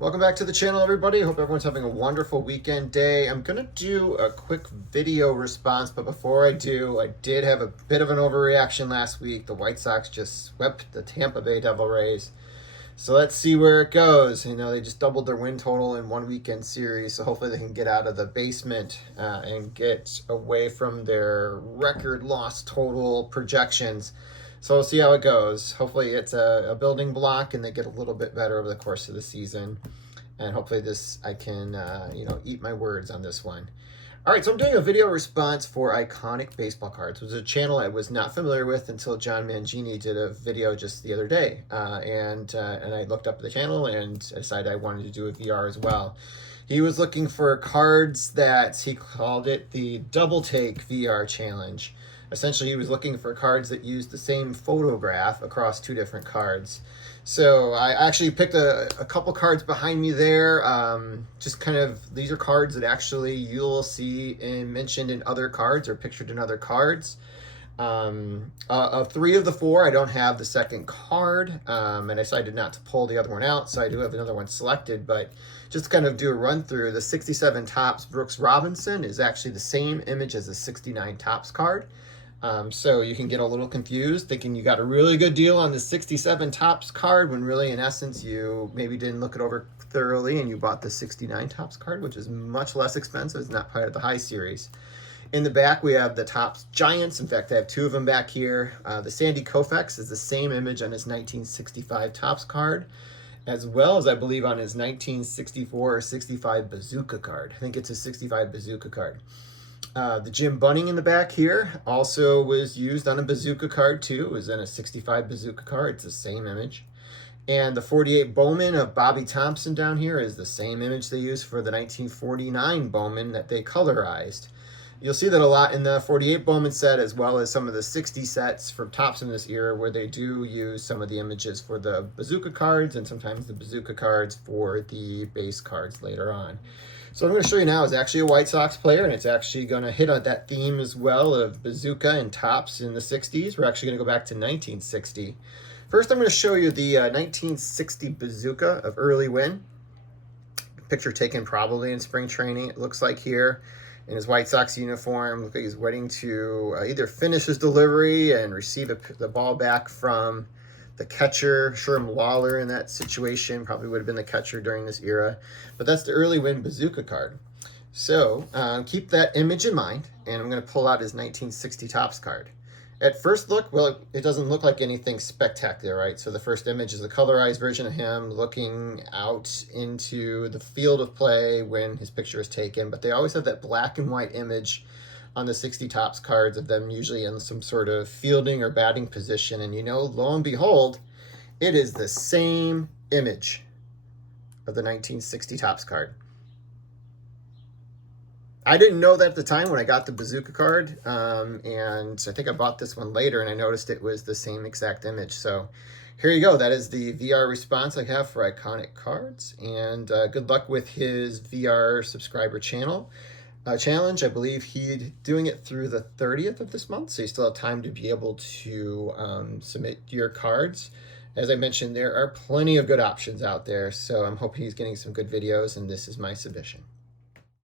Welcome back to the channel, everybody. Hope everyone's having a wonderful weekend day. I'm going to do a quick video response, but before I do, I did have a bit of an overreaction last week. The White Sox just swept the Tampa Bay Devil Rays. So let's see where it goes. You know, they just doubled their win total in one weekend series, so hopefully they can get out of the basement and get away from their record loss total projections. So we'll see how it goes. Hopefully it's a building block and they get a little bit better over the course of the season. And hopefully I can, eat my words on this one. All right, so I'm doing a video response for iconic baseball cards. It was a channel I was not familiar with until John Mangini did a video just the other day. And I looked up the channel and decided I wanted to do a VR as well. He was looking for cards that he called it the Double Take VR Challenge. Essentially, he was looking for cards that used the same photograph across two different cards. So I actually picked a couple cards behind me there. These are cards that actually you'll see mentioned in other cards or pictured in other cards. Of three of the four, I don't have the second card, and I decided not to pull the other one out, so I do have another one selected, but just to kind of do a run through, the 67 Topps Brooks Robinson is actually the same image as the 69 Topps card. So you can get a little confused thinking you got a really good deal on the 67 Topps card when really in essence you maybe didn't look it over thoroughly and you bought the 69 Topps card, which is much less expensive. It's not part of the high series. In the back we have the Topps Giants. In fact, I have two of them back here. The Sandy Koufax is the same image on his 1965 Topps card, as well as I believe on his 1964 or 65 Bazooka card. I think it's a 65 Bazooka card. The Jim Bunning in the back here also was used on a Bazooka card too. It was in a 65 Bazooka card. It's the same image. And the 48 Bowman of Bobby Thompson down here is the same image they used for the 1949 Bowman that they colorized. You'll see that a lot in the 48 Bowman set, as well as some of the 60 sets from Topps in this era, where they do use some of the images for the Bazooka cards and sometimes the Bazooka cards for the base cards later on. So what I'm going to show you now is actually a White Sox player, and it's actually going to hit on that theme as well of Bazooka and Topps in the 60s. We're actually going to go back to 1960. First, I'm going to show you the 1960 Bazooka of Early Win. Picture taken probably in spring training, it looks like here, in his White Sox uniform. Looks like he's waiting to either finish his delivery and receive the ball back from the catcher. Sherm Lawler in that situation probably would have been the catcher during this era. But that's the Early Win Bazooka card. So keep that image in mind, and I'm going to pull out his 1960 Topps card. At first look, well, it doesn't look like anything spectacular, right? So the first image is a colorized version of him looking out into the field of play when his picture is taken. But they always have that black and white image on the 60 Topps cards of them usually in some sort of fielding or batting position. And lo and behold, it is the same image of the 1960 Topps card. I didn't know that at the time when I got the Bazooka card, and I think I bought this one later and I noticed it was the same exact image. So here you go. That is the VR response I have for iconic cards, and good luck with his VR subscriber channel challenge. I believe he's doing it through the 30th of this month, so you still have time to be able to submit your cards. As I mentioned, there are plenty of good options out there, so I'm hoping he's getting some good videos, and this is my submission.